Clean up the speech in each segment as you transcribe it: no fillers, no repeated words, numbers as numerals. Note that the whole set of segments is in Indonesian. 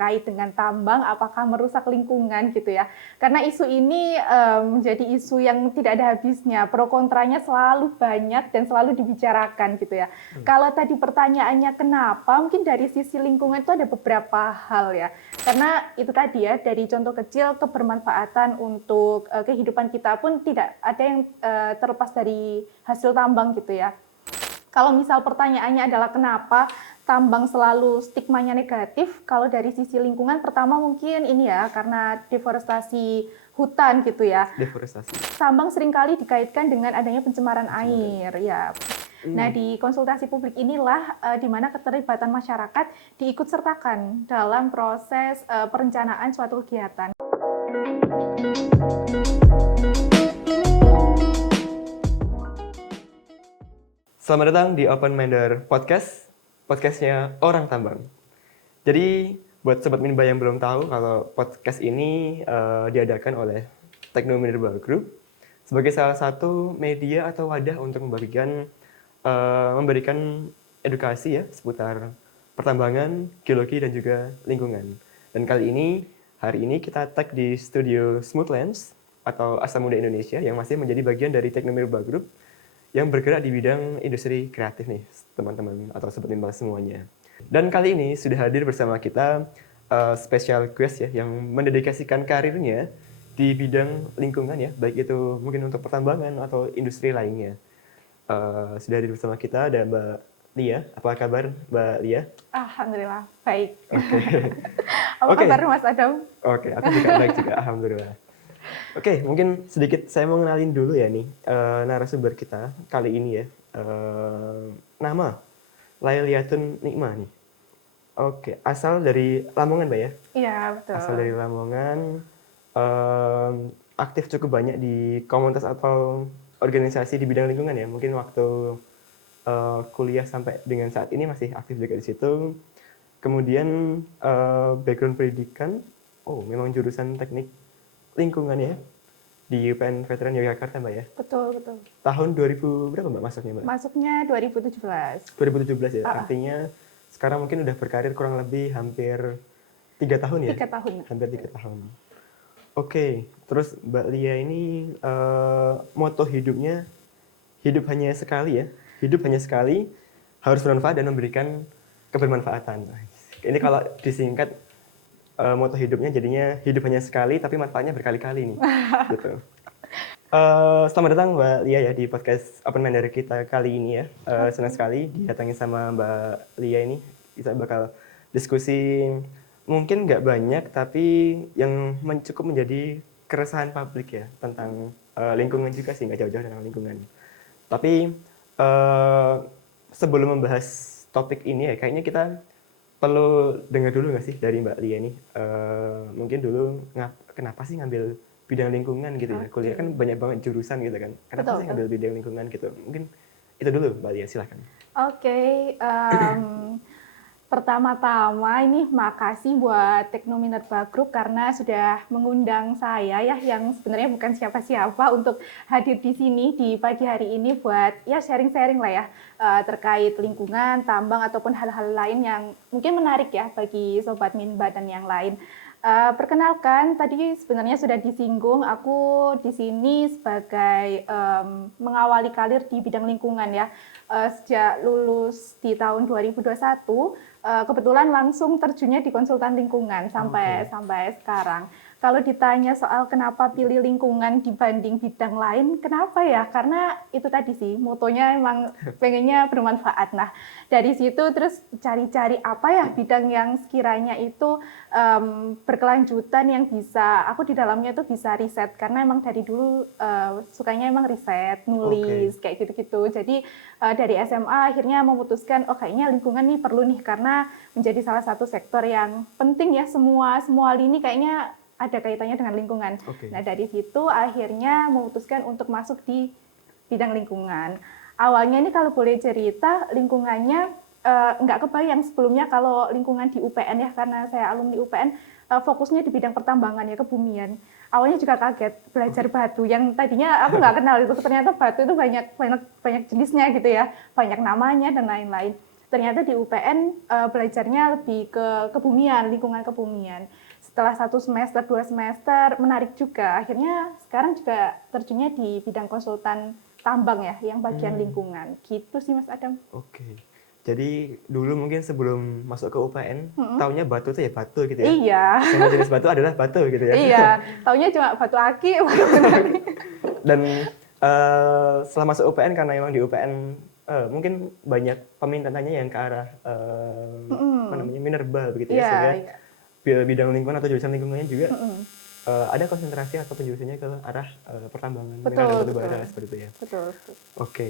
terkait dengan tambang apakah merusak lingkungan gitu ya. Karena isu ini menjadi isu yang tidak ada habisnya, pro kontranya selalu banyak dan selalu dibicarakan gitu ya. Kalau tadi pertanyaannya kenapa, mungkin dari sisi lingkungan itu ada beberapa hal ya. Karena itu tadi ya, dari contoh kecil kebermanfaatan untuk kehidupan kita pun tidak ada yang terlepas dari hasil tambang gitu ya. Kalau misal pertanyaannya adalah kenapa tambang selalu stigmanya negatif, kalau dari sisi lingkungan pertama mungkin ini ya, karena deforestasi hutan gitu ya. Deforestasi. Tambang seringkali dikaitkan dengan adanya pencemaran air ya. Nah, di konsultasi publik inilah di mana keterlibatan masyarakat diikut sertakan dalam proses perencanaan suatu kegiatan. Selamat datang di Open Minder Podcast, podcastnya Orang Tambang. Jadi, buat Sobat Minba yang belum tahu, kalau podcast ini diadakan oleh Tekno Mineral Group sebagai salah satu media atau wadah untuk memberikan edukasi ya seputar pertambangan, geologi, dan juga lingkungan. Dan hari ini kita tag di studio Smoothlands atau Asa Muda Indonesia yang masih menjadi bagian dari Tekno Mineral Group yang bergerak di bidang industri kreatif nih, teman-teman atau sobat Mimbal semuanya. Dan kali ini sudah hadir bersama kita special guest ya, yang mendedikasikan karirnya di bidang lingkungan ya, baik itu mungkin untuk pertambangan atau industri lainnya. Sudah hadir bersama kita ada Mbak Lia. Apa kabar Mbak Lia? Alhamdulillah, baik. Apa kabar Mas Adam? Oke, aku juga baik juga, alhamdulillah. Oke, mungkin sedikit saya mau kenalin dulu ya nih narasumber kita kali ini ya. Nama Lailiatun Nikmah nih. Oke, asal dari Lamongan, Mbak ya? Iya, betul. Asal dari Lamongan, aktif cukup banyak di komunitas atau organisasi di bidang lingkungan ya. Mungkin waktu kuliah sampai dengan saat ini masih aktif juga di situ. Kemudian background pendidikan, memang jurusan teknik lingkungan ya di UPN Veteran Yogyakarta, Mbak ya. Betul. Tahun 2000 berapa Mbak masuknya, Mbak? Masuknya 2017. 2017 ya. Artinya sekarang mungkin udah berkarir kurang lebih hampir 3 tahun ya. 3 tahun. Hampir 3 tahun. Oke, terus Mbak Lia ini moto hidupnya hidup hanya sekali ya. Hidup hanya sekali, harus bermanfaat dan memberikan kebermanfaatan. Ini kalau disingkat moto hidupnya jadinya hidup hanya sekali tapi manfaatnya berkali-kali nih. Gitu. Selamat datang Mbak Lia ya di podcast Open Mind dari kita kali ini ya. Senang sekali didatangi sama Mbak Lia ini. Kita bakal diskusi mungkin nggak banyak tapi yang cukup menjadi keresahan publik ya tentang lingkungan juga sih, nggak jauh-jauh tentang lingkungan. Tapi sebelum membahas topik ini ya kayaknya kita perlu dengar dulu nggak sih dari Mbak Lia nih, mungkin dulu kenapa sih ngambil bidang lingkungan gitu ya? Kuliah kan banyak banget jurusan gitu kan. Kenapa sih ngambil bidang lingkungan gitu? Mungkin itu dulu Mbak Lia, silahkan. Oke, pertama-tama ini makasih buat Tekno Minerba Group karena sudah mengundang saya ya, yang sebenarnya bukan siapa-siapa, untuk hadir di sini di pagi hari ini buat ya sharing-sharing lah ya terkait lingkungan, tambang ataupun hal-hal lain yang mungkin menarik ya bagi Sobat Minba dan yang lain. Perkenalkan, tadi sebenarnya sudah disinggung, aku di sini sebagai mengawali karir di bidang lingkungan ya. Sejak lulus di tahun 2021, kebetulan langsung terjunnya di konsultan lingkungan sampai sekarang. Kalau ditanya soal kenapa pilih lingkungan dibanding bidang lain, kenapa ya? Karena itu tadi sih, motonya emang pengennya bermanfaat. Nah, dari situ terus cari-cari apa ya bidang yang sekiranya itu berkelanjutan, yang bisa, aku di dalamnya tuh bisa riset. Karena emang dari dulu sukanya emang riset, nulis, kayak gitu-gitu. Jadi dari SMA akhirnya memutuskan, kayaknya lingkungan nih perlu nih, karena menjadi salah satu sektor yang penting ya, semua lini kayaknya ada kaitannya dengan lingkungan. Nah, dari situ akhirnya memutuskan untuk masuk di bidang lingkungan. Awalnya ini kalau boleh cerita, lingkungannya nggak kebayang sebelumnya kalau lingkungan di UPN ya, karena saya alumni UPN, fokusnya di bidang pertambangan ya, kebumian. Awalnya juga kaget belajar batu, yang tadinya aku nggak kenal itu, ternyata batu itu banyak jenisnya gitu ya, banyak namanya dan lain-lain. ternyata di UPN belajarnya lebih ke kebumian, lingkungan kebumian. Setelah 1 semester, 2 semester, menarik juga. Akhirnya sekarang juga terjunnya di bidang konsultan tambang ya, yang bagian lingkungan. Gitu sih Mas Adam. Oke. Jadi dulu mungkin sebelum masuk ke UPN, taunya batu tuh ya batu gitu ya. Iya. Semua jenis batu adalah batu gitu ya. Iya, taunya cuma batu aki, batu aki. Dan setelah masuk UPN karena emang di UPN mungkin banyak pemintaannya yang ke arah apa namanya minerbal begitu ya, Iya, sehingga iya. bidang lingkungan atau jurusan lingkungannya juga ada konsentrasi atau penjurusannya ke arah pertambangan mineral dan Betul, batu bara betul. seperti itu ya. Betul, betul. Oke.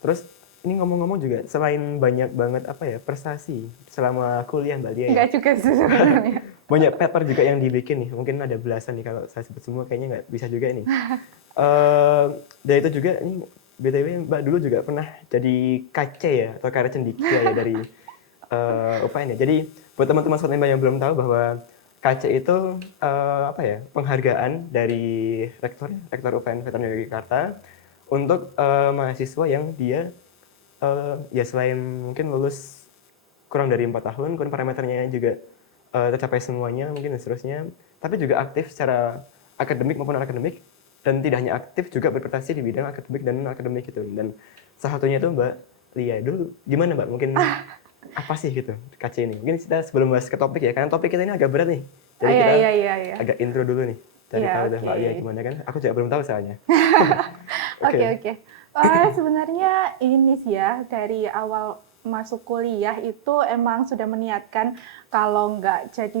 Terus ini ngomong-ngomong juga selain banyak banget apa ya prestasi selama kuliah Mbak Lia ya. Enggak juga sih sebenarnya. Banyak paper juga yang dibikin nih, mungkin ada belasan nih kalau saya sebut semua kayaknya nggak bisa juga nih. Dan itu juga ini BTW Mbak dulu juga pernah jadi KC ya atau karya cendikia ya dari UPN ya. Jadi buat teman-teman sobat Mbak yang belum tahu bahwa KC itu apa ya penghargaan dari rektor UPN Veteran Yogyakarta untuk mahasiswa yang dia ya selain mungkin lulus kurang dari 4 tahun, kemudian parameternya juga tercapai semuanya mungkin dan seterusnya, tapi juga aktif secara akademik maupun akademik dan tidak hanya aktif juga berprestasi di bidang akademik dan akademik gitu. Dan salah satunya itu Mbak Lia. Dulu gimana Mbak? Mungkin apa sih gitu KC ini? Mungkin kita sebelum bahas ke topik ya, karena topik kita ini agak berat nih. Jadi kita Iya. agak intro dulu nih. Dari Iya, tahu dah oke. Mbak Lia gimana kan? Aku juga belum tahu soalnya. Oke. Sebenarnya ini sih ya, dari awal masuk kuliah itu emang sudah meniatkan kalau nggak jadi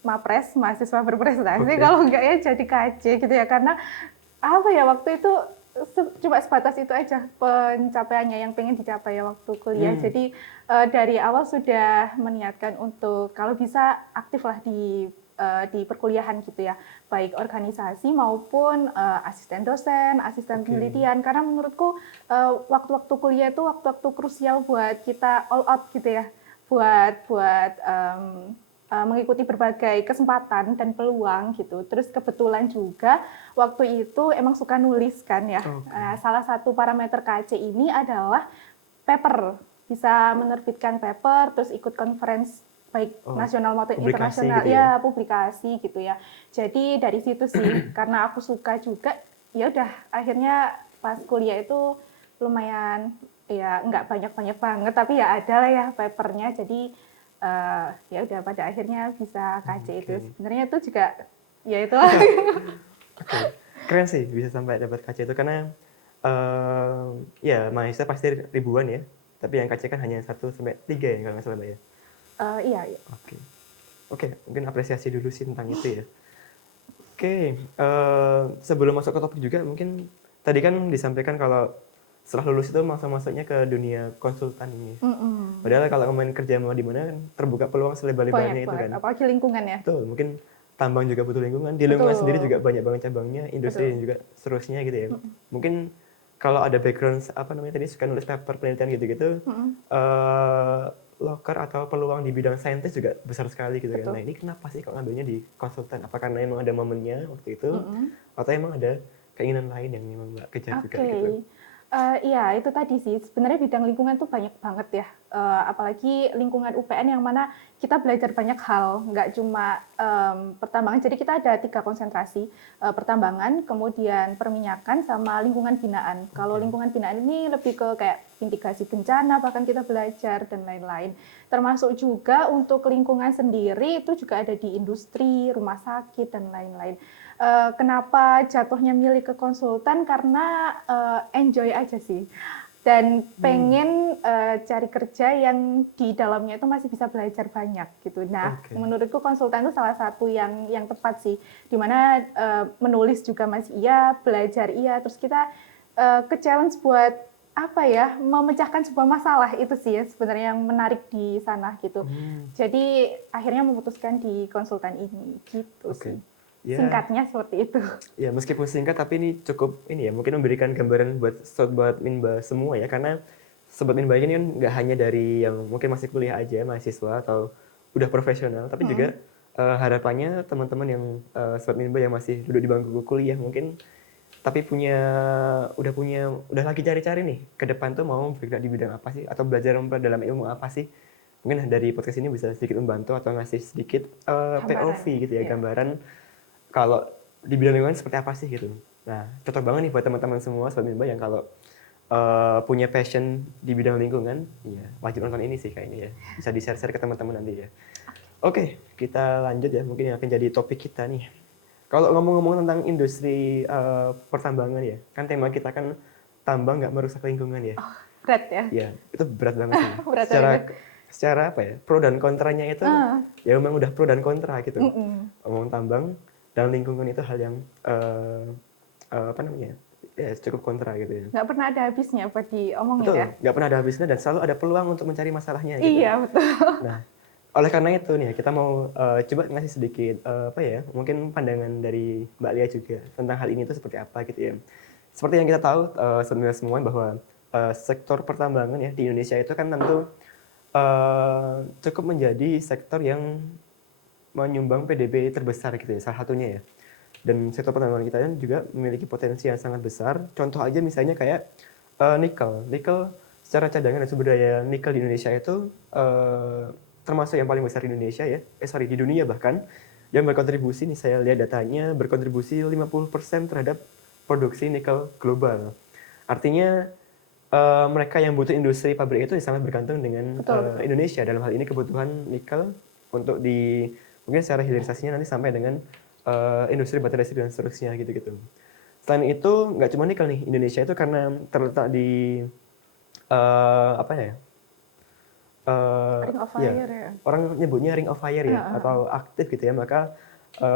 mapres, mahasiswa berprestasi, Oke. kalau nggak ya jadi KC gitu ya. Karena apa ya, waktu itu cuma sebatas itu aja pencapaiannya yang pengen dicapai ya waktu kuliah. Jadi dari awal sudah meniatkan untuk kalau bisa aktif lah di perkuliahan gitu ya, baik organisasi maupun asisten dosen, asisten penelitian. Karena menurutku waktu-waktu kuliah itu waktu-waktu krusial buat kita all out gitu ya, buat mengikuti berbagai kesempatan dan peluang gitu. Terus kebetulan juga waktu itu emang suka nulis kan ya. Salah satu parameter KC ini adalah paper, bisa menerbitkan paper, terus ikut conference baik nasional maupun internasional gitu ya, publikasi gitu ya. Jadi dari situ sih karena aku suka juga, ya udah akhirnya pas kuliah itu lumayan ya nggak banyak banget tapi ya ada lah ya papernya. Jadi ya udah pada akhirnya bisa KC itu. Sebenarnya itu juga ya itulah. Oke. Keren sih bisa sampai dapat KC itu karena ya mahasiswa pasti ribuan ya. Tapi yang KC kan hanya 1 sampai 3 ya kalau nggak salah Mbak ya. Iya. Oke, mungkin apresiasi dulu sih tentang itu ya. Oke, sebelum masuk ke topik juga mungkin tadi kan disampaikan kalau setelah lulus itu masuknya ke dunia konsultan ini. Padahal kalau kemarin kerja mau di mana kan terbuka peluang selebar-lebarnya itu kan. Apalagi lingkungan ya. Betul, mungkin tambang juga butuh lingkungan. Di lingkungan sendiri juga banyak banget cabangnya, industri dan juga seterusnya gitu ya. Mungkin kalau ada background apa namanya tadi suka nulis paper penelitian gitu-gitu, loker atau peluang di bidang saintis juga besar sekali gitu kan. Nah ini kenapa sih kok ngambilnya di konsultan? Apa karena emang ada momennya waktu itu, atau emang ada keinginan lain yang memang Mbak kejar juga gitu? Iya, itu tadi sih. Sebenarnya bidang lingkungan tuh banyak banget ya. Apalagi lingkungan UPN yang mana kita belajar banyak hal, nggak cuma pertambangan. Jadi kita ada 3 konsentrasi, pertambangan, kemudian perminyakan, sama lingkungan binaan. Kalau lingkungan binaan ini lebih ke kayak mitigasi bencana, bahkan kita belajar dan lain-lain. Termasuk juga untuk lingkungan sendiri itu juga ada di industri, rumah sakit dan lain-lain. Kenapa jatuhnya milih ke konsultan? Karena enjoy aja sih dan pengen cari kerja yang di dalamnya itu masih bisa belajar banyak gitu. Nah, menurutku konsultan itu salah satu yang tepat sih, dimana menulis juga masih iya, belajar iya, terus kita ke-challenge buat apa ya, memecahkan sebuah masalah. Itu sih ya sebenarnya yang menarik di sana gitu. Jadi akhirnya memutuskan di konsultan ini gitu sih. Ya, singkatnya seperti itu. Ya meskipun singkat tapi ini cukup ini ya mungkin memberikan gambaran buat sobat Minba semua ya, karena sobat Minba ini kan nggak hanya dari yang mungkin masih kuliah aja mahasiswa atau udah profesional, tapi juga harapannya teman-teman yang sobat Minba yang masih duduk di bangku kuliah mungkin tapi udah lagi cari-cari nih ke depan tuh mau bergerak di bidang apa sih atau belajar dalam ilmu apa sih. Mungkin dari podcast ini bisa sedikit membantu atau ngasih sedikit POV Gambaran. gitu ya, Iya. gambaran kalau di bidang lingkungan seperti apa sih gitu. Nah, cocok banget nih buat teman-teman semua sobat Mimba yang kalau punya passion di bidang lingkungan, ya wajib nonton ini sih kayaknya ya. Bisa di-share-share ke teman-teman nanti ya. Oke, kita lanjut ya. Mungkin yang akan jadi topik kita nih. Kalau ngomong-ngomong tentang industri pertambangan ya, kan tema kita kan tambang nggak merusak lingkungan ya. Berat ya. Ya, itu berat banget sih. Berat Secara banget. secara apa ya? Pro dan kontranya itu Ah, ya memang udah pro dan kontra gitu. mm-mm. Ngomong tambang dan lingkungan itu hal yang apa namanya? Ya cukup kontra gitu ya. Nggak pernah ada habisnya buat diomongin Betul, ya. nggak pernah ada habisnya dan selalu ada peluang untuk mencari masalahnya gitu. Iya, betul. Nah, oleh karena itu nih kita mau coba ngasih sedikit apa ya, mungkin pandangan dari Mbak Lia juga tentang hal ini itu seperti apa gitu ya. Seperti yang kita tahu sebenarnya semua bahwa sektor pertambangan ya di Indonesia itu kan tentu cukup menjadi sektor yang menyumbang PDB terbesar gitu ya, salah satunya ya. Dan sektor pertambangan kita kan juga memiliki potensi yang sangat besar. Contoh aja misalnya kayak nikel. Nikel secara cadangan dan sumber daya nikel di Indonesia itu termasuk yang paling besar di Indonesia ya. Sorry, di dunia bahkan. Yang berkontribusi nih saya lihat datanya berkontribusi 50% terhadap produksi nikel global. Artinya mereka yang butuh industri pabrik itu sangat bergantung dengan Betul. Indonesia. Dalam hal ini kebutuhan nikel untuk mungkin secara hilirisasinya nanti sampai dengan industri baterai listrik dan seterusnya gitu-gitu. Selain itu nggak cuma nikel nih, Indonesia itu karena terletak di apa ya? Ring of Ya, fire ya. orang nyebutnya ring of fire ya Ah, ah, atau aktif gitu ya, maka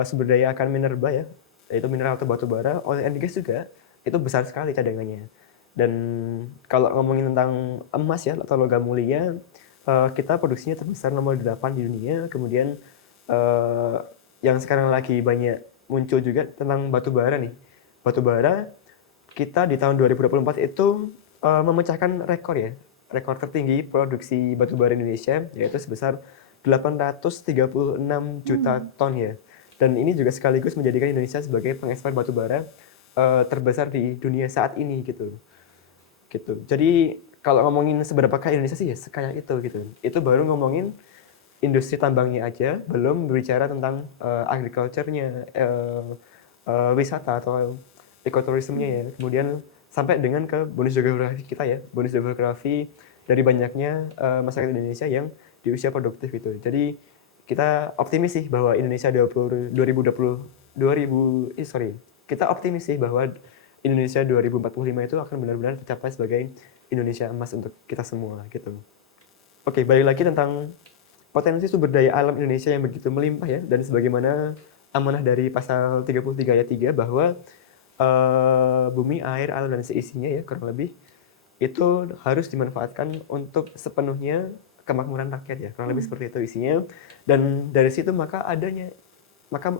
sumber daya akan minerba ya, yaitu mineral atau batu bara, oil and gas juga itu besar sekali cadangannya. Dan kalau ngomongin tentang emas ya atau logam mulia, kita produksinya terbesar nomor 8 di dunia. Kemudian eh, yang sekarang lagi banyak muncul juga tentang batu bara nih. Batu bara kita di tahun 2024 itu memecahkan rekor ya. Rekor tertinggi produksi batu bara Indonesia yaitu sebesar 836 juta ton ya. Dan ini juga sekaligus menjadikan Indonesia sebagai pengekspor batu bara terbesar di dunia saat ini gitu. Gitu. Jadi kalau ngomongin seberapa kaya Indonesia sih ya sekaya itu gitu. Itu baru ngomongin industri tambangnya aja, belum berbicara tentang agriculture-nya, wisata atau ekoturismenya ya. Kemudian sampai dengan ke bonus demografi kita ya, bonus demografi dari banyaknya masyarakat Indonesia yang di usia produktif gitu. Jadi kita optimis sih bahwa Indonesia 2020 kita optimis sih bahwa Indonesia 2045 itu akan benar-benar tercapai sebagai Indonesia emas untuk kita semua gitu. Oke, balik lagi tentang potensi sumber daya alam Indonesia yang begitu melimpah ya, dan sebagaimana amanah dari pasal 33 ayat 3 bahwa bumi, air, alam dan seisinya ya kurang lebih itu harus dimanfaatkan untuk sepenuhnya kemakmuran rakyat ya, kurang lebih seperti itu isinya. Dan dari situ maka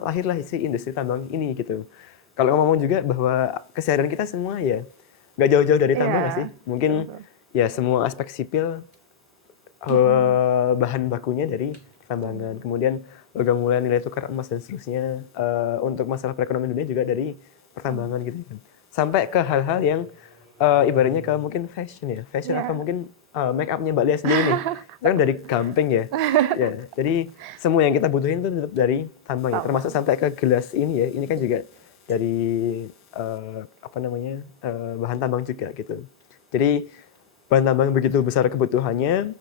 lahirlah isi industri tambang ini gitu. Kalau ngomong juga bahwa keseharian kita semua ya nggak jauh-jauh dari tambang nggak iya. sih? Mungkin Betul. ya semua aspek sipil bahan bakunya dari tambangan. Kemudian logam mulia, nilai tukar emas dan seterusnya untuk masalah perekonomian dunia juga dari pertambangan gitu kan. Sampai ke hal-hal yang ibaratnya ke mungkin fashion ya. Fashion Iya. atau mungkin make upnya Mbak Lia sendiri nih. Itu kan dari gamping ya. Ya, jadi semua yang kita butuhin itu tetap dari tambang ya. Termasuk sampai ke gelas ini ya. Ini kan juga dari apa namanya bahan tambang juga gitu. Jadi bahan tambang begitu besar kebutuhannya,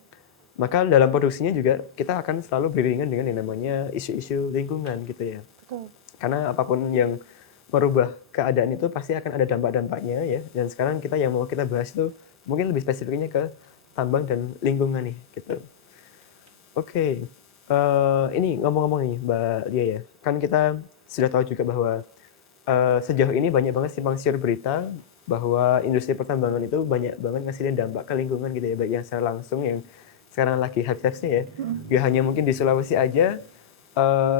maka dalam produksinya juga kita akan selalu beriringan dengan yang namanya isu-isu lingkungan gitu ya. Betul. Karena apapun yang merubah keadaan itu pasti akan ada dampak-dampaknya ya. Dan sekarang kita yang mau kita bahas itu mungkin lebih spesifiknya ke tambang dan lingkungan nih gitu. Oke, ini ngomong-ngomong nih Mbak Lia ya, kan kita sudah tahu juga bahwa sejauh ini banyak banget simpang siur berita bahwa industri pertambangan itu banyak banget ngasih dampak ke lingkungan gitu ya, baik yang secara langsung yang sekarang lagi hype-nya ya. Gak hanya mungkin di Sulawesi aja,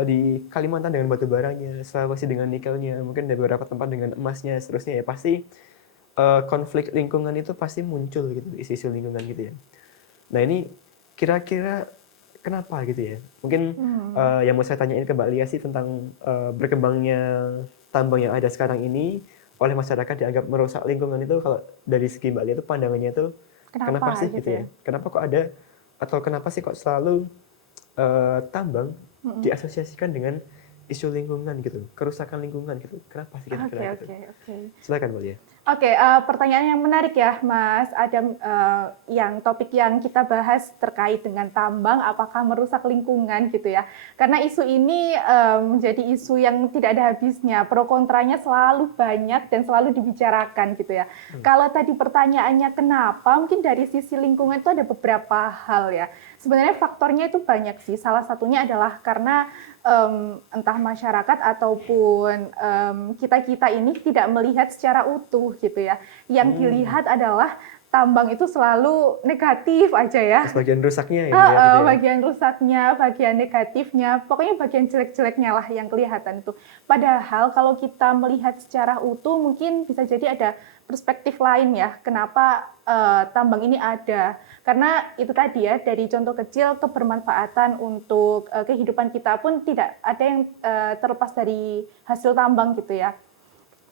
di Kalimantan dengan batu baranya, Sulawesi dengan nikelnya, mungkin ada beberapa tempat dengan emasnya, seterusnya ya. Pasti konflik lingkungan itu pasti muncul gitu, isu-isu lingkungan gitu ya. Nah ini kira-kira kenapa gitu ya? Mungkin yang mau saya tanyain ke Mbak Lia sih tentang berkembangnya tambang yang ada sekarang ini, oleh masyarakat dianggap merusak lingkungan itu, kalau dari segi Mbak Lia itu pandangannya itu kenapa sih gitu ya? Kenapa kok ada, atau kenapa sih kok selalu tambang diasosiasikan dengan isu lingkungan gitu, kerusakan lingkungan gitu? Kenapa sih kira-kira gitu? Silakan Mbak Lia. Oke, pertanyaan yang menarik ya, Mas Adam. Yang topik yang kita bahas terkait dengan tambang, apakah merusak lingkungan gitu ya? Karena isu ini menjadi isu yang tidak ada habisnya, pro kontranya selalu banyak dan selalu dibicarakan gitu ya. Kalau tadi pertanyaannya kenapa, mungkin dari sisi lingkungan itu ada beberapa hal ya. Sebenarnya faktornya itu banyak sih. Salah satunya adalah karena entah masyarakat ataupun kita-kita ini tidak melihat secara utuh gitu ya. Yang dilihat adalah tambang itu selalu negatif aja ya. Bagian rusaknya ya. Bagian rusaknya, bagian negatifnya, pokoknya bagian jelek-jeleknya lah yang kelihatan itu. Padahal kalau kita melihat secara utuh mungkin bisa jadi ada perspektif lain ya. Kenapa tambang ini ada? Karena itu tadi ya, dari contoh kecil kebermanfaatan untuk kehidupan kita pun tidak ada yang terlepas dari hasil tambang gitu ya.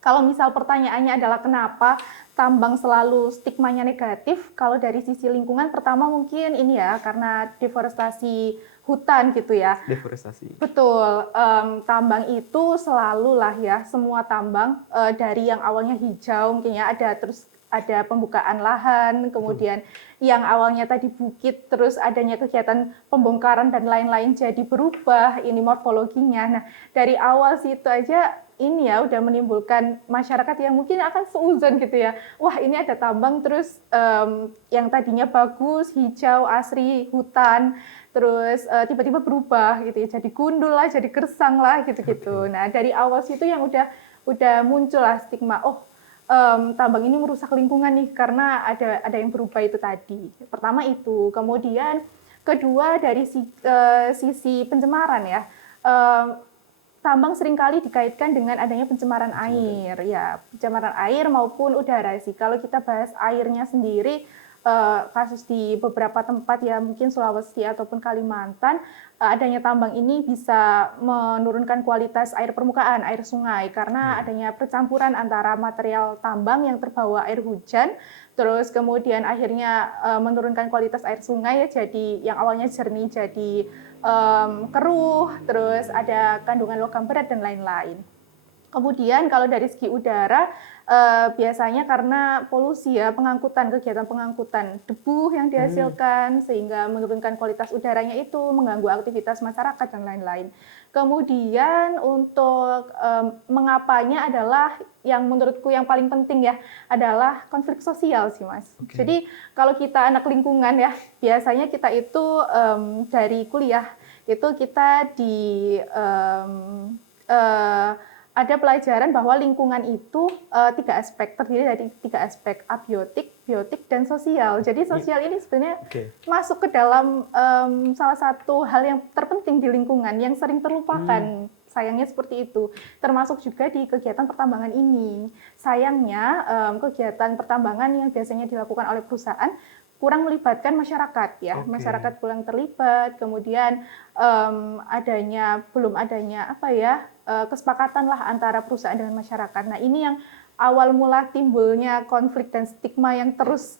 Kalau misal pertanyaannya adalah kenapa tambang selalu stigmanya negatif, kalau dari sisi lingkungan pertama mungkin ini ya, karena deforestasi hutan gitu ya. Deforestasi. Betul, tambang itu selalu lah ya, semua tambang dari yang awalnya hijau mungkin ya, ada pembukaan lahan, kemudian yang awalnya tadi bukit, terus adanya kegiatan pembongkaran dan lain-lain jadi berubah ini morfologinya. Nah, dari awal situ aja ini ya udah menimbulkan masyarakat yang mungkin akan seuzon gitu ya. Wah, ini ada tambang terus yang tadinya bagus, hijau, asri, hutan, terus tiba-tiba berubah gitu ya. Jadi gundul lah, jadi gersang lah gitu-gitu. Nah, dari awal situ yang udah muncul lah stigma, tambang ini merusak lingkungan nih karena ada yang berubah itu tadi. Pertama itu, kemudian kedua dari sisi pencemaran ya. Tambang seringkali dikaitkan dengan adanya pencemaran air ya, pencemaran air maupun udara sih. Kalau kita bahas airnya sendiri, kasus di beberapa tempat ya mungkin Sulawesi ataupun Kalimantan, adanya tambang ini bisa menurunkan kualitas air permukaan, air sungai karena adanya percampuran antara material tambang yang terbawa air hujan, terus kemudian akhirnya menurunkan kualitas air sungai ya, jadi yang awalnya jernih jadi keruh, terus ada kandungan logam berat dan lain-lain. Kemudian kalau dari segi udara, biasanya karena polusi ya, kegiatan pengangkutan debu yang dihasilkan sehingga menurunkan kualitas udaranya itu, mengganggu aktivitas masyarakat dan lain-lain. Kemudian untuk mengapanya adalah yang menurutku yang paling penting ya, adalah konflik sosial sih Mas. Jadi kalau kita anak lingkungan ya, biasanya kita itu dari kuliah itu kita ada pelajaran bahwa lingkungan itu terdiri dari tiga aspek, abiotik, biotik, dan sosial. Jadi sosial ini sebenarnya masuk ke dalam salah satu hal yang terpenting di lingkungan yang sering terlupakan. Sayangnya seperti itu. Termasuk juga di kegiatan pertambangan ini. Sayangnya kegiatan pertambangan yang biasanya dilakukan oleh perusahaan kurang melibatkan masyarakat ya, masyarakat kurang terlibat, kemudian belum adanya kesepakatan lah antara perusahaan dengan masyarakat. Nah ini yang awal mula timbulnya konflik dan stigma yang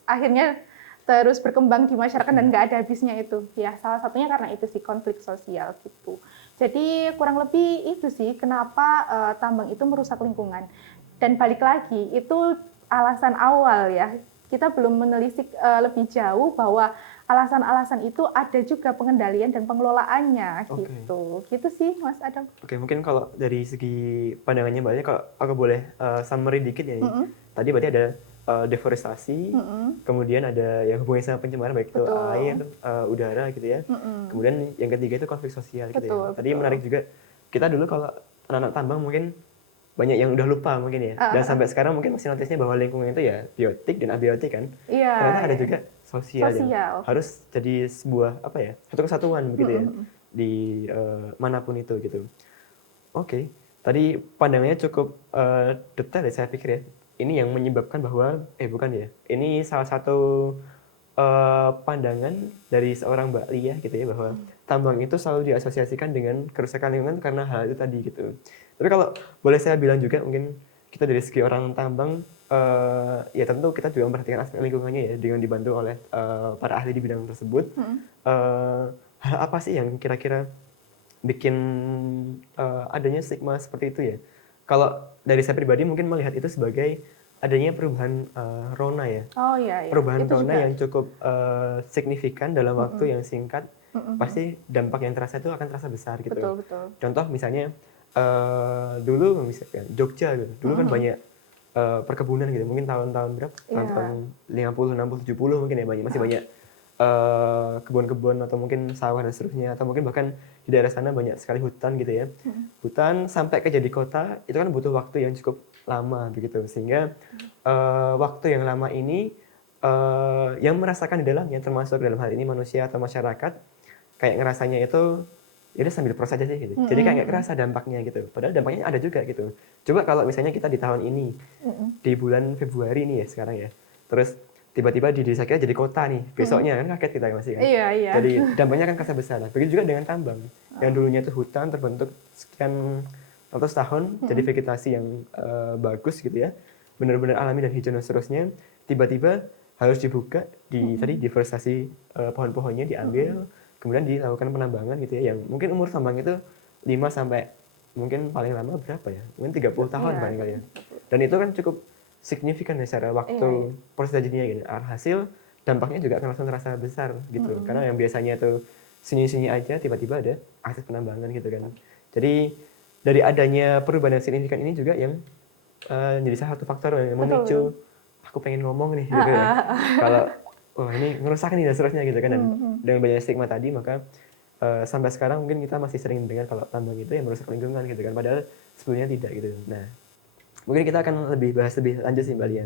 akhirnya terus berkembang di masyarakat dan nggak ada habisnya itu ya. Salah satunya karena itu sih, konflik sosial gitu. Jadi kurang lebih itu sih kenapa tambang itu merusak lingkungan. Dan balik lagi itu alasan awal ya. Kita belum menelisik lebih jauh bahwa alasan-alasan itu ada juga pengendalian dan pengelolaannya gitu. Gitu sih Mas Adam. Mungkin kalau dari segi pandangannya Mbak Lia, kalau aku boleh summary dikit ya. Tadi berarti ada deforestasi, kemudian ada yang hubungannya sama pencemaran baik itu air, udara gitu ya. Kemudian yang ketiga itu konflik sosial gitu ya. Tadi menarik juga, kita dulu kalau anak-anak tambang mungkin banyak yang udah lupa mungkin ya. Dan sampai sekarang mungkin masih notisnya bahwa lingkungan itu ya biotik dan abiotik kan. Ternyata ada juga sosial yang harus jadi sebuah satu kesatuan begitu ya di manapun itu gitu. Tadi pandangannya cukup detail ya, saya pikir ya. Ini yang menyebabkan bahwa ini salah satu pandangan dari seorang Mbak Lia gitu ya, bahwa tambang itu selalu diasosiasikan dengan kerusakan lingkungan karena hal itu tadi gitu. Tapi kalau boleh saya bilang juga, mungkin kita dari segi orang tambang, ya tentu kita juga memperhatikan aspek lingkungannya ya dengan dibantu oleh para ahli di bidang tersebut. Eh, Hal apa sih yang kira-kira bikin adanya stigma seperti itu ya? Kalau dari saya pribadi mungkin melihat itu sebagai adanya perubahan rona ya. Oh iya, iya. Perubahan Itu rona juga. yang cukup signifikan dalam waktu yang singkat, Mm-mm. pasti dampak yang terasa itu akan terasa besar gitu. Betul, betul. Contoh misalnya dulu misalnya Jogja gitu. Dulu kan banyak perkebunan gitu. Mungkin tahun-tahun berapa? Tahun-tahun Iya. 50, 60, 70 mungkin ya banyak. Masih banyak kebun-kebun atau mungkin sawah dan seterusnya, atau mungkin bahkan di daerah sana banyak sekali hutan gitu ya. Hutan sampai ke jadi kota itu kan butuh waktu yang cukup lama begitu, sehingga waktu yang lama ini yang merasakan di dalamnya, termasuk dalam hal ini manusia atau masyarakat, kayak ngerasanya itu ya udah sambil proses aja sih gitu. Jadi kayak nggak kerasa dampaknya gitu. Padahal dampaknya ada juga gitu. Coba kalau misalnya kita di tahun ini, di bulan Februari nih ya sekarang ya, terus tiba-tiba di desa kita jadi kota nih, besoknya kan kaget kita masih kan. Iya, iya. Jadi dampaknya kan kerasa besar. Nah, begitu juga dengan tambang. Yang dulunya itu hutan terbentuk sekian ratus tahun, jadi vegetasi yang bagus gitu ya, benar-benar alami dan hijau dan seterusnya, tiba-tiba harus dibuka di tadi deforestasi, pohon-pohonnya diambil, kemudian dilakukan penambangan gitu ya, yang mungkin umur tambang itu 5 sampai mungkin paling lama berapa ya? Mungkin 30 tahun Iya. paling kali ya. Dan itu kan cukup signifikan ya secara waktu proses jadinya gitu. Alhasil dampaknya juga akan langsung terasa besar gitu. Karena yang biasanya itu sunyi-sunyi aja tiba-tiba ada akses penambangan gitu kan. Jadi dari adanya perubahan yang signifikan ini juga yang jadi salah satu faktor yang memicu aku pengen ngomong nih gitu ya. Kalau wah ini ngerusak nih dan seterusnya gitu kan, dan dengan banyak stigma tadi maka sampai sekarang mungkin kita masih sering mendengar kalau tambang itu yang merusak lingkungan gitu kan, padahal sebetulnya tidak gitu. Nah, mungkin kita akan bahas lebih lanjut sih Mbak Lia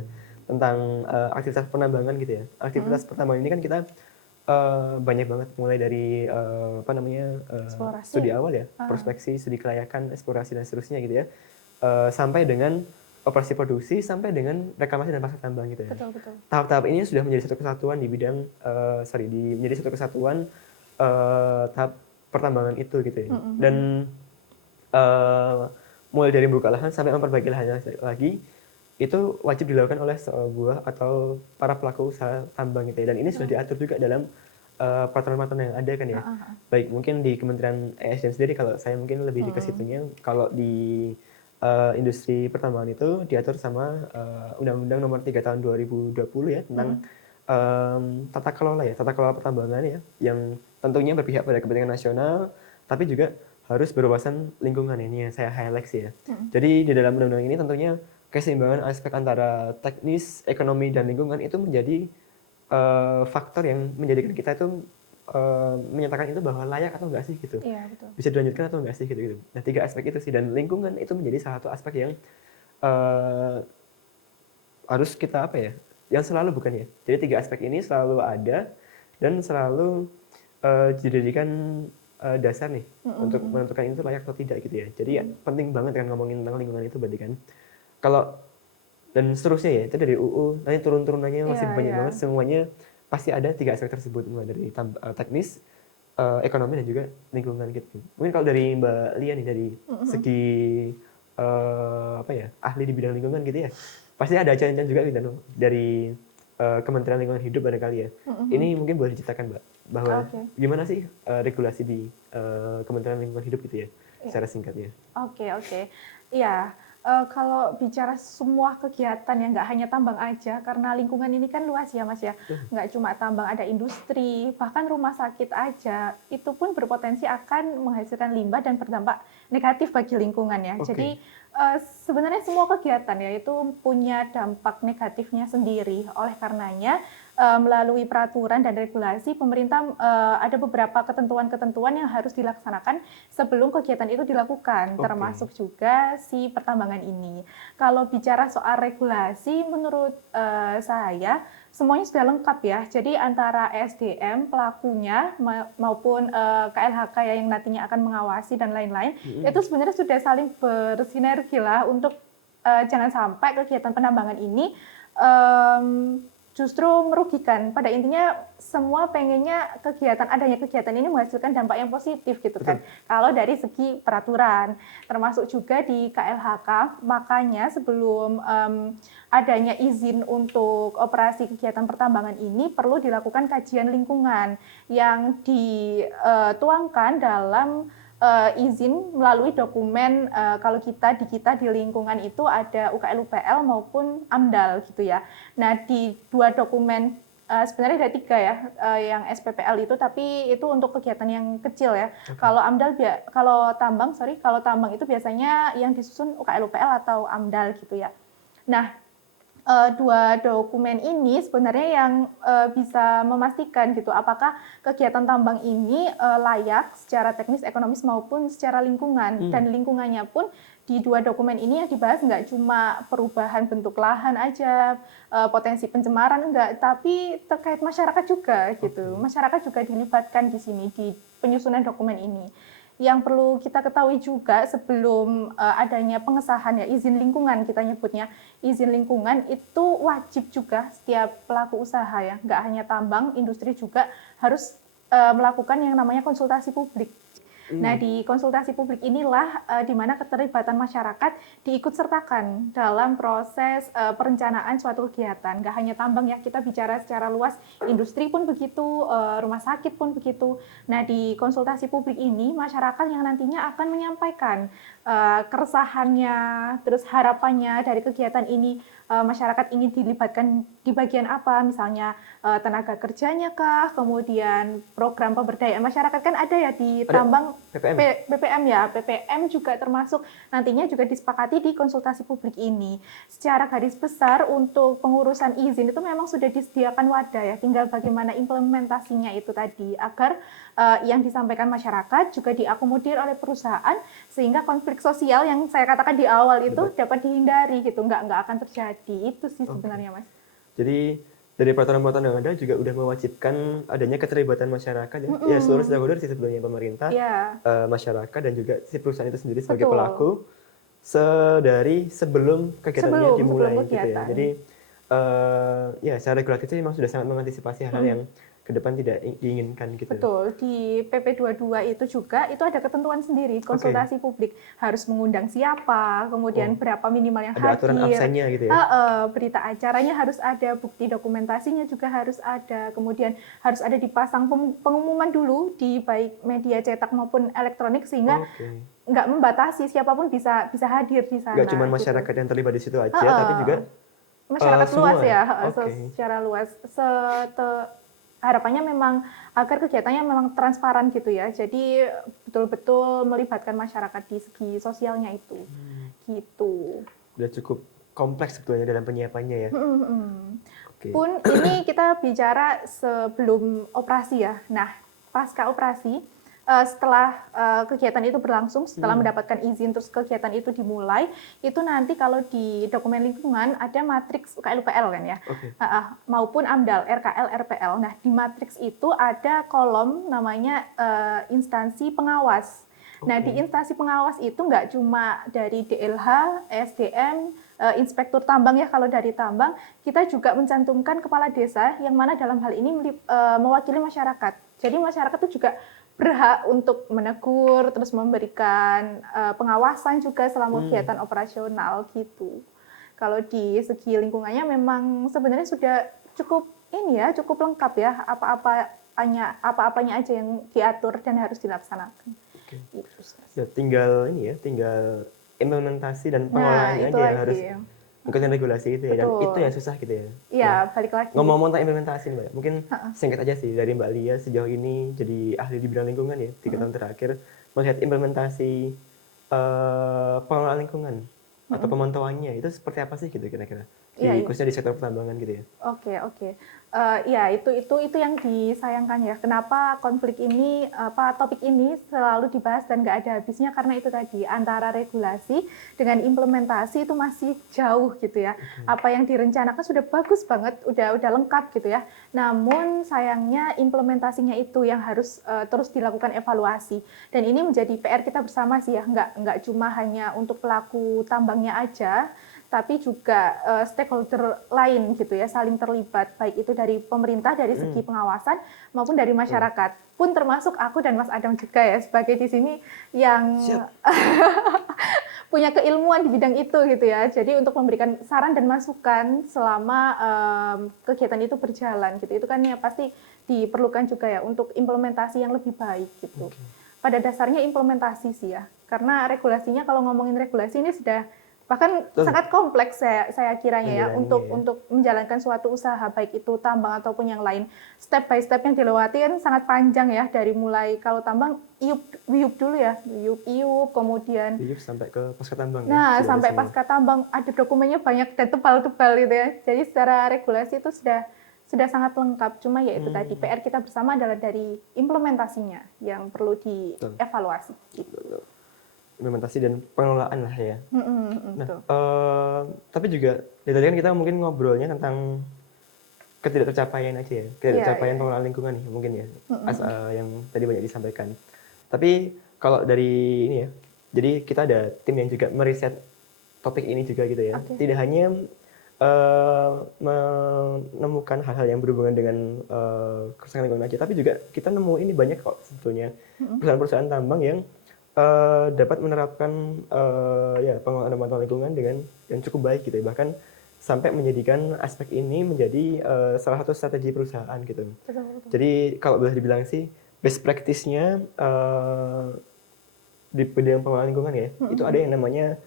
tentang aktivitas penambangan gitu ya. Aktivitas pertambangan ini kan kita banyak banget, mulai dari apa namanya Eksplorasi. studi awal ya, prospeksi, studi kelayakan, eksplorasi dan seterusnya gitu ya, sampai dengan operasi produksi, sampai dengan reklamasi dan pasca tambang gitu ya. Betul, betul. Tahap-tahap ini sudah menjadi satu kesatuan di bidang menjadi satu kesatuan tahap pertambangan itu gitu ya. Dan mulai dari membuka lahan sampai memperbaiki lahannya lagi itu wajib dilakukan oleh sebuah atau para pelaku usaha tambang gitu ya. Dan ini sudah diatur juga dalam peraturan-peraturan yang ada kan ya. Baik mungkin di Kementerian ESDM sendiri, kalau saya mungkin lebih di ke situnya. Kalau di industri pertambangan itu diatur sama Undang-Undang Nomor 3 Tahun 2020 ya, tentang tata kelola pertambangan ya, yang tentunya berpihak pada kepentingan nasional, tapi juga harus berwawasan lingkungan. Ini yang saya highlight sih ya. Jadi di dalam undang-undang ini tentunya keseimbangan aspek antara teknis, ekonomi, dan lingkungan itu menjadi faktor yang menjadikan kita itu menyatakan itu bahwa layak atau enggak sih gitu. Iya, betul. Bisa dilanjutkan atau enggak sih gitu. Nah, 3 aspek itu sih, dan lingkungan itu menjadi salah satu aspek yang harus kita apa ya? Yang selalu bukan ya. Jadi 3 aspek ini selalu ada dan selalu dijadikan dasar nih untuk menentukan itu layak atau tidak gitu ya. Jadi penting banget kan ngomongin tentang lingkungan itu berarti kan. Kalau dan seterusnya ya, itu dari UU nanti turun-turunannya masih banyak banget, semuanya pasti ada 3 aspek tersebut, mulai dari teknis, ekonomi, dan juga lingkungan gitu. Mungkin kalau dari Mbak Lia nih, dari segi apa ya, ahli di bidang lingkungan gitu ya, pasti ada ajaran juga gitu dari Kementerian Lingkungan Hidup barangkali ya. Ini mungkin boleh diceritakan Mbak, bahwa gimana sih regulasi di Kementerian Lingkungan Hidup gitu ya, secara singkatnya. Oke. Iya, kalau bicara semua kegiatan yang nggak hanya tambang aja, karena lingkungan ini kan luas ya Mas ya, nggak cuma tambang, ada industri, bahkan rumah sakit aja, itu pun berpotensi akan menghasilkan limbah dan berdampak negatif bagi lingkungan ya. Jadi sebenarnya semua kegiatan ya itu punya dampak negatifnya sendiri. Oleh karenanya melalui peraturan dan regulasi pemerintah ada beberapa ketentuan-ketentuan yang harus dilaksanakan sebelum kegiatan itu dilakukan, termasuk juga si pertambangan ini. Kalau bicara soal regulasi, menurut saya semuanya sudah lengkap ya. Jadi antara ESDM pelakunya maupun KLHK yang nantinya akan mengawasi dan lain-lain, itu sebenarnya sudah saling bersinergi lah untuk jangan sampai kegiatan penambangan ini justru merugikan. Pada intinya semua pengennya adanya kegiatan ini menghasilkan dampak yang positif gitu kan. Kalau dari segi peraturan, termasuk juga di KLHK, makanya sebelum adanya izin untuk operasi kegiatan pertambangan ini perlu dilakukan kajian lingkungan yang dituangkan dalam izin melalui dokumen kalau kita di lingkungan itu ada UKL UPL maupun AMDAL gitu ya. Nah di dua dokumen sebenarnya ada 3 ya yang SPPL itu, tapi itu untuk kegiatan yang kecil ya. Kalau AMDAL kalau tambang itu biasanya yang disusun UKL UPL atau AMDAL gitu ya. Nah dua dokumen ini sebenarnya yang bisa memastikan gitu apakah kegiatan tambang ini layak secara teknis, ekonomis maupun secara lingkungan. Dan lingkungannya pun di dua dokumen ini yang dibahas nggak cuma perubahan bentuk lahan aja, potensi pencemaran enggak, tapi terkait masyarakat juga gitu. Masyarakat juga dilibatkan di sini di penyusunan dokumen ini. Yang perlu kita ketahui juga sebelum adanya pengesahan ya izin lingkungan, kita nyebutnya izin lingkungan itu wajib juga setiap pelaku usaha ya, nggak hanya tambang, industri juga harus melakukan yang namanya konsultasi publik. Nah, di konsultasi publik inilah di mana keterlibatan masyarakat diikutsertakan dalam proses perencanaan suatu kegiatan. Nggak hanya tambang ya, kita bicara secara luas, industri pun begitu, rumah sakit pun begitu. Nah, di konsultasi publik ini, masyarakat yang nantinya akan menyampaikan keresahannya, terus harapannya dari kegiatan ini, masyarakat ingin dilibatkan di bagian apa, misalnya tenaga kerjanya kah, kemudian program pemberdayaan masyarakat kan ada ya di tambang. BPM ya, BPM juga termasuk nantinya juga disepakati di konsultasi publik ini. Secara garis besar untuk pengurusan izin itu memang sudah disediakan wadah ya, tinggal bagaimana implementasinya itu tadi agar yang disampaikan masyarakat juga diakomodir oleh perusahaan sehingga konflik sosial yang saya katakan di awal itu dapat dihindari gitu, nggak akan terjadi. Itu sih sebenarnya Mas. Jadi dari peraturan-peraturan yang ada juga udah mewajibkan adanya keterlibatan masyarakat ya, ya seluruh stakeholder sih sebenarnya pemerintah, masyarakat dan juga si perusahaan itu sendiri sebagai pelaku dari sebelum kegiatannya dimulai gitu ya. Jadi ya secara regulatif sih memang sudah sangat mengantisipasi hal-hal yang ke depan tidak diinginkan gitu. Betul, di PP 22 itu juga itu ada ketentuan sendiri, konsultasi publik harus mengundang siapa, kemudian berapa minimal yang ada hadir. aturan absennya gitu ya. Berita acaranya harus ada, bukti dokumentasinya juga harus ada, kemudian harus ada dipasang pengumuman dulu di baik media cetak maupun elektronik sehingga nggak membatasi siapapun bisa hadir di sana. Nggak cuma masyarakat gitu. yang terlibat di situ aja, tapi juga masyarakat luas ya, secara luas. Harapannya memang agar kegiatannya memang transparan gitu ya. Jadi betul-betul melibatkan masyarakat di segi sosialnya itu. Gitu. Udah cukup kompleks sebetulnya dalam penyiapannya ya. Pun ini kita bicara sebelum operasi ya. Nah, pasca operasi setelah kegiatan itu berlangsung, setelah mendapatkan izin terus kegiatan itu dimulai, itu nanti kalau di dokumen lingkungan ada matriks UKL UPL kan ya, maupun AMDAL, RKL, RPL. Nah di matriks itu ada kolom namanya instansi pengawas. Nah di instansi pengawas itu nggak cuma dari DLH, SDM, inspektur tambang ya kalau dari tambang, kita juga mencantumkan kepala desa yang mana dalam hal ini mewakili masyarakat. Jadi masyarakat itu juga berhak untuk menegur, terus memberikan pengawasan juga selama kegiatan operasional gitu. Kalau di segi lingkungannya memang sebenarnya sudah cukup cukup lengkap ya, apa-apanya aja yang diatur dan harus dilaksanakan. Gitu. Ya, tinggal implementasi dan pengelolaannya aja yang harus mengikuti regulasi itu ya, dan itu yang susah gitu ya. Iya, balik lagi. Ngomong-ngomong tentang implementasi Mbak, mungkin singkat aja sih dari Mbak Lia sejauh ini jadi ahli di bidang lingkungan ya, 3 tahun terakhir, melihat implementasi pengelolaan lingkungan atau pemantauannya itu seperti apa sih gitu kira-kira? Khususnya di sektor pertambangan gitu ya. Oke. Ya itu yang disayangkan ya. Kenapa konflik ini, topik ini selalu dibahas dan nggak ada habisnya karena itu tadi antara regulasi dengan implementasi itu masih jauh gitu ya. Apa yang direncanakan sudah bagus banget, udah lengkap gitu ya. Namun sayangnya implementasinya itu yang harus terus dilakukan evaluasi. Dan ini menjadi PR kita bersama sih ya. Nggak cuma hanya untuk pelaku tambangnya aja. tapi juga stakeholder lain gitu ya, saling terlibat, baik itu dari pemerintah dari segi pengawasan maupun dari masyarakat. Pun termasuk aku dan Mas Adam juga ya sebagai di sini yang punya keilmuan di bidang itu gitu ya. Jadi untuk memberikan saran dan masukan selama kegiatan itu berjalan gitu. Itu kan ya pasti diperlukan juga ya untuk implementasi yang lebih baik gitu. Pada dasarnya implementasi sih ya. Karena regulasinya kalau ngomongin regulasi ini sudah bahkan sangat kompleks saya kiranya ya untuk menjalankan suatu usaha baik itu tambang ataupun yang lain. Step by step yang dilewati kan sangat panjang ya, dari mulai kalau tambang iup dulu ya, iup kemudian sampai ke pasca tambang. Nah, sampai pasca tambang ada dokumennya banyak dan tebal-tebal gitu ya. Jadi secara regulasi itu sudah sangat lengkap. Cuma ya itu tadi PR kita bersama adalah dari implementasinya yang perlu dievaluasi gitu. Implementasi dan pengelolaan lah ya. Nah, betul. tapi juga dari tadi kan kita mungkin ngobrolnya tentang ketidaktercapaian aja ya, ketidaktercapaian pengelolaan lingkungan nih mungkin ya, yang tadi banyak disampaikan. Tapi kalau dari ini ya, jadi kita ada tim yang juga meriset topik ini juga gitu ya. Tidak hanya menemukan hal-hal yang berhubungan dengan kerusakan lingkungan aja, tapi juga kita nemu ini banyak kok sebetulnya perusahaan-perusahaan tambang yang dapat menerapkan pengelolaan lingkungan dengan yang cukup baik gitu ya, bahkan sampai menjadikan aspek ini menjadi salah satu strategi perusahaan gitu. Betul. Jadi kalau boleh dibilang sih best practice-nya di bidang pengelolaan lingkungan ya, itu ada yang namanya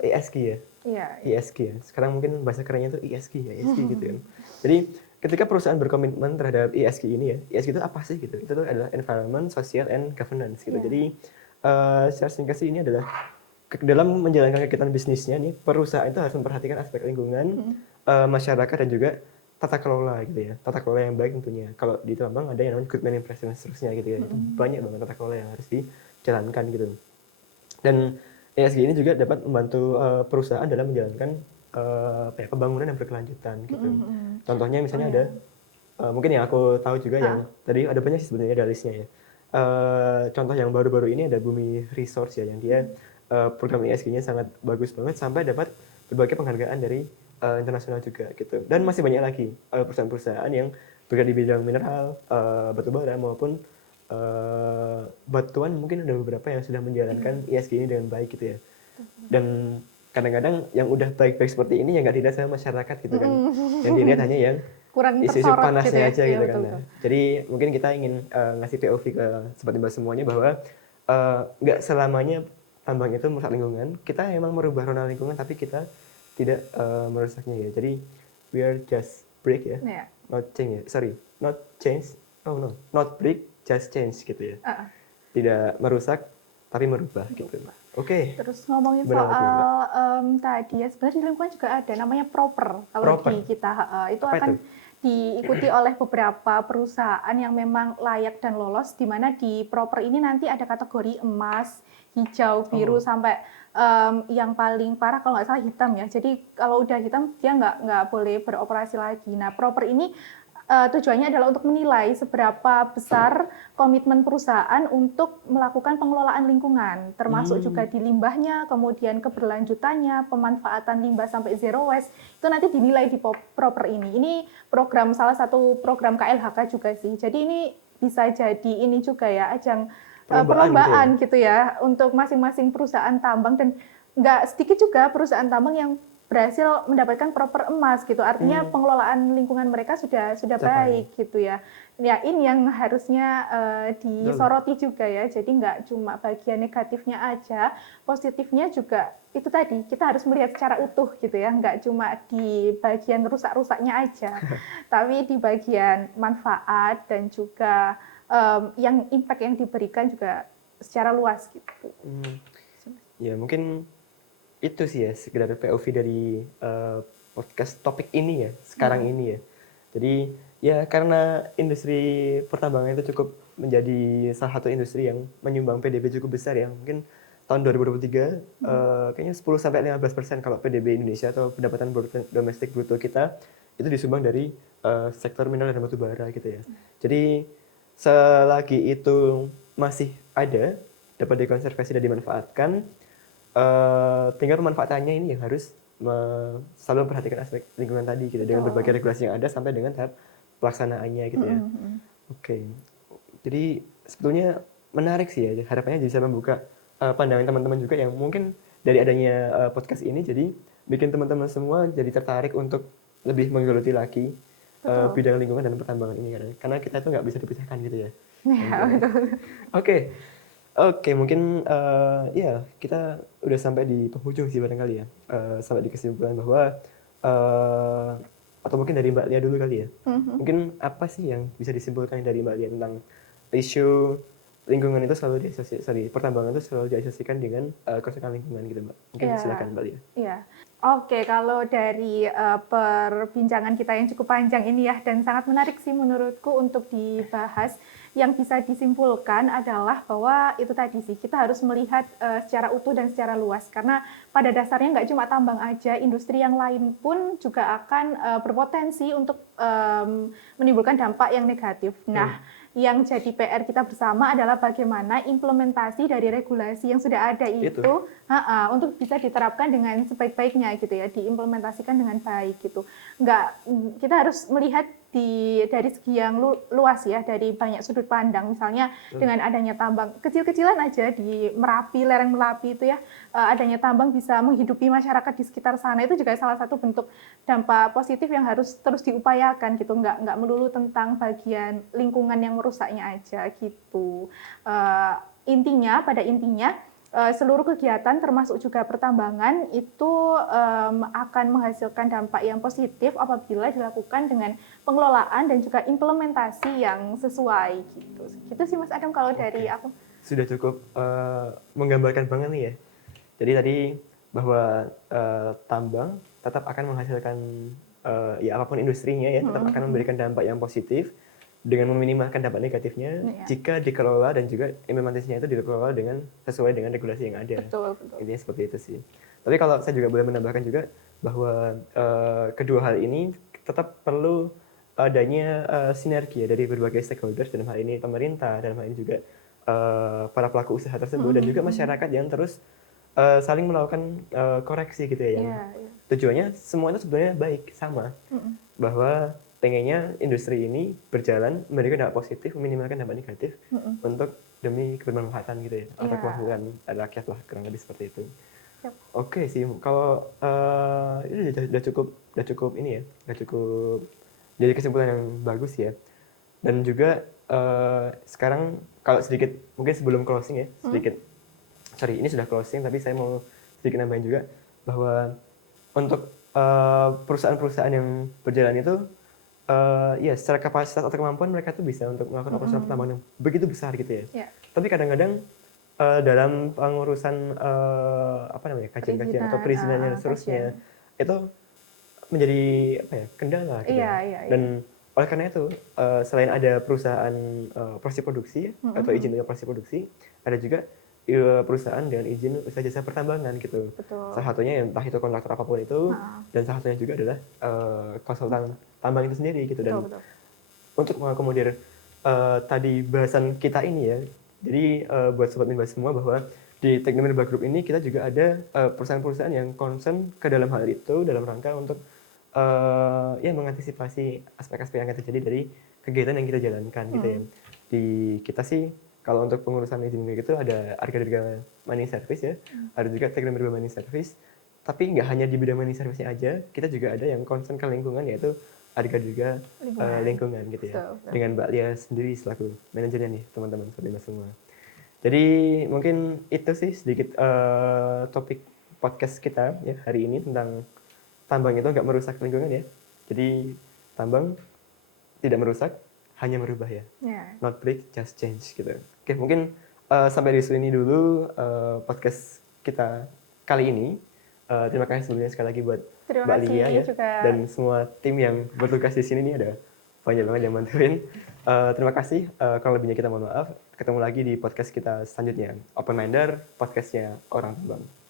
ESG ya. Iya. ESG ya. Sekarang mungkin bahasa kerennya itu ESG ya, ESG gitu kan. Jadi ketika perusahaan berkomitmen terhadap ESG ini ya, ESG itu apa sih gitu? Itu tuh adalah environment, social, and governance gitu. Jadi secara singkat sih ini adalah dalam menjalankan kegiatan bisnisnya nih, perusahaan itu harus memperhatikan aspek lingkungan, masyarakat dan juga tata kelola gitu ya. Tata kelola yang baik tentunya. Kalau di tambang ada yang namanya good management dan seterusnya gitu ya. Itu banyak banget tata kelola yang harus dijalankan gitu. Dan ESG ini juga dapat membantu perusahaan dalam menjalankan pembangunan yang berkelanjutan gitu. Contohnya misalnya ada mungkin yang aku tahu juga yang tadi ada banyak sih sebenarnya ada listnya ya. Contoh yang baru-baru ini ada Bumi Resource ya, yang dia program ESG-nya sangat bagus banget sampai dapat berbagai penghargaan dari internasional juga gitu. Dan masih banyak lagi perusahaan-perusahaan yang bergerak di bidang mineral, batu bara maupun batuan, mungkin ada beberapa yang sudah menjalankan ESG ini dengan baik gitu ya. Dan kadang-kadang yang udah baik-baik seperti ini yang nggak dilihat sama masyarakat gitu kan. Yang dilihat hanya yang kurang isu-isu panasnya gitu ya. aja gitu kan. Betul. Jadi mungkin kita ingin ngasih POV ke sobat Timba semuanya bahwa nggak selamanya tambang itu merusak lingkungan. Kita emang merubah rona lingkungan tapi kita tidak merusaknya ya. Jadi we are just break ya. Not change ya. Sorry, not change. Oh no, not break, just change gitu ya. Tidak merusak tapi merubah gitu. Oke. Terus ngomongin soal tadi ya, sebenarnya di lingkungan juga ada namanya proper. Kalau di kita itu apa akan itu? diikuti oleh beberapa perusahaan yang memang layak dan lolos, di mana di proper ini nanti ada kategori emas, hijau, biru sampai yang paling parah kalau nggak salah hitam ya. Jadi kalau udah hitam dia nggak boleh beroperasi lagi. Nah, proper ini tujuannya adalah untuk menilai seberapa besar komitmen perusahaan untuk melakukan pengelolaan lingkungan, termasuk juga di limbahnya, kemudian keberlanjutannya, pemanfaatan limbah sampai zero waste, itu nanti dinilai di proper ini. Ini program, salah satu program KLHK juga sih. Jadi ini bisa jadi ini juga ya, ajang perlombaan gitu ya, untuk masing-masing perusahaan tambang, dan nggak sedikit juga perusahaan tambang yang berhasil mendapatkan proper emas gitu. Artinya pengelolaan lingkungan mereka sudah baik gitu ya. Ya ini yang harusnya disoroti juga ya. Jadi nggak cuma bagian negatifnya aja, positifnya juga itu tadi kita harus melihat secara utuh gitu ya. Nggak cuma di bagian rusak-rusaknya aja, tapi di bagian manfaat dan juga yang impact yang diberikan juga secara luas gitu. Ya mungkin itu sih ya sekedar POV dari podcast topik ini ya sekarang ini ya. Jadi ya karena industri pertambangan itu cukup menjadi salah satu industri yang menyumbang PDB cukup besar ya. Mungkin tahun 2023 kayaknya 10-15% kalau PDB Indonesia atau pendapatan domestik bruto kita itu disumbang dari sektor mineral dan batu bara gitu ya. Jadi selagi itu masih dapat dikonservasi dan dimanfaatkan, tinggal pemanfaatannya ini yang harus selalu memperhatikan aspek lingkungan tadi gitu dengan berbagai regulasi yang ada sampai dengan tahap pelaksanaannya gitu ya. Oke. Jadi sebetulnya menarik sih ya. Harapannya bisa membuka pandangan teman-teman juga yang mungkin dari adanya podcast ini jadi bikin teman-teman semua jadi tertarik untuk lebih menggeluti lagi bidang lingkungan dan pertambangan ini karena kita itu nggak bisa dipisahkan gitu ya. Ya, betul. Oke. Oke, mungkin ya kita udah sampai di penghujung sih barangkali ya. Sampai di kesimpulan bahwa atau mungkin dari Mbak Lia dulu kali ya. Mungkin apa sih yang bisa disimpulkan dari Mbak Lia tentang isu lingkungan itu selalu pertambangan itu selalu diasosiasikan dengan kerusakan lingkungan gitu, Mbak. Mungkin silakan Mbak Lia. Iya. Oke, kalau dari perbincangan kita yang cukup panjang ini ya, dan sangat menarik sih menurutku untuk dibahas, yang bisa disimpulkan adalah bahwa itu tadi sih, kita harus melihat secara utuh dan secara luas. Karena pada dasarnya nggak cuma tambang aja, industri yang lain pun juga akan berpotensi untuk menimbulkan dampak yang negatif. Nah, yang jadi PR kita bersama adalah bagaimana implementasi dari regulasi yang sudah ada itu untuk bisa diterapkan dengan sebaik-baiknya gitu ya, diimplementasikan dengan baik gitu. Kita harus melihat dari segi yang luas ya, dari banyak sudut pandang. Misalnya dengan adanya tambang kecil-kecilan aja di Merapi, lereng Merapi itu ya, adanya tambang bisa menghidupi masyarakat di sekitar sana, itu juga salah satu bentuk dampak positif yang harus terus diupayakan gitu. Nggak melulu tentang bagian lingkungan yang merusaknya aja gitu. Pada intinya seluruh kegiatan termasuk juga pertambangan itu akan menghasilkan dampak yang positif apabila dilakukan dengan pengelolaan dan juga implementasi yang sesuai gitu. Gitu sih Mas Adam kalau dari aku. Sudah cukup menggambarkan banget nih ya. Jadi tadi bahwa tambang tetap akan menghasilkan ya apapun industrinya ya, tetap akan memberikan dampak yang positif dengan meminimalkan dampak negatifnya jika dikelola dan juga implementasinya itu dikelola dengan sesuai dengan regulasi yang ada. Betul. Intinya seperti itu sih. Tapi kalau saya juga boleh menambahkan juga bahwa kedua hal ini tetap perlu adanya sinergi ya dari berbagai stakeholders, dalam hal ini pemerintah, dalam hal ini juga para pelaku usaha tersebut dan juga masyarakat yang terus saling melakukan koreksi gitu ya, yang tujuannya semua itu sebenarnya baik sama, bahwa pengennya industri ini berjalan memberikan dampak positif, meminimalkan dampak negatif untuk demi kebermanfaatan gitu ya, atau kemakmuran rakyat lah, kurang lebih seperti itu. Oke sih, kalau ini udah cukup ini ya, udah cukup jadi kesimpulan yang bagus ya. Dan juga sekarang kalau sedikit mungkin sebelum closing ya, ini sudah closing tapi saya mau sedikit nambahin juga bahwa untuk perusahaan-perusahaan yang berjalan itu ya secara kapasitas atau kemampuan mereka tuh bisa untuk melakukan operasional pertambangan yang begitu besar gitu ya. Tapi kadang-kadang dalam pengurusan kajian-kajian atau perizinannya dan seterusnya itu menjadi kendala gitu. Dan oleh karena itu selain ada perusahaan operasi produksi atau izin operasi produksi, ada juga perusahaan dengan izin usaha jasa pertambangan gitu. Salah satunya entah itu kontraktor apapun itu, dan salah satunya juga adalah konsultan tambang itu sendiri gitu. Dan untuk mengakomodir tadi bahasan kita ini ya, jadi buat Sobat Minba semua bahwa di Teknominba Group ini kita juga ada perusahaan-perusahaan yang concern ke dalam hal itu dalam rangka untuk mengantisipasi aspek-aspek yang akan terjadi dari kegiatan yang kita jalankan gitu ya. Di kita sih kalau untuk pengurusan izin gitu ada Arga Dirga Mining Service ya, ada juga Teknominba Mining Service. Tapi nggak hanya di bidang mining service-nya aja, kita juga ada yang concern ke lingkungan, yaitu Arga Dirga lingkungan gitu ya. Dengan Mbak Lia sendiri selaku manajernya nih teman-teman sobat semua. Jadi mungkin itu sih sedikit topik podcast kita ya hari ini tentang tambang itu nggak merusak lingkungan ya. Jadi tambang tidak merusak, hanya merubah ya. Not break, just change gitu. Oke, mungkin sampai di sini dulu podcast kita kali ini. Terima kasih sebelumnya sekali lagi buat Mbak Lia ya dan semua tim yang bertugas di sini nih, ada banyak banget yang bantuin. Terima kasih. Kalau lebihnya kita mohon maaf. Ketemu lagi di podcast kita selanjutnya. Open Minder, podcastnya Orang Tambang.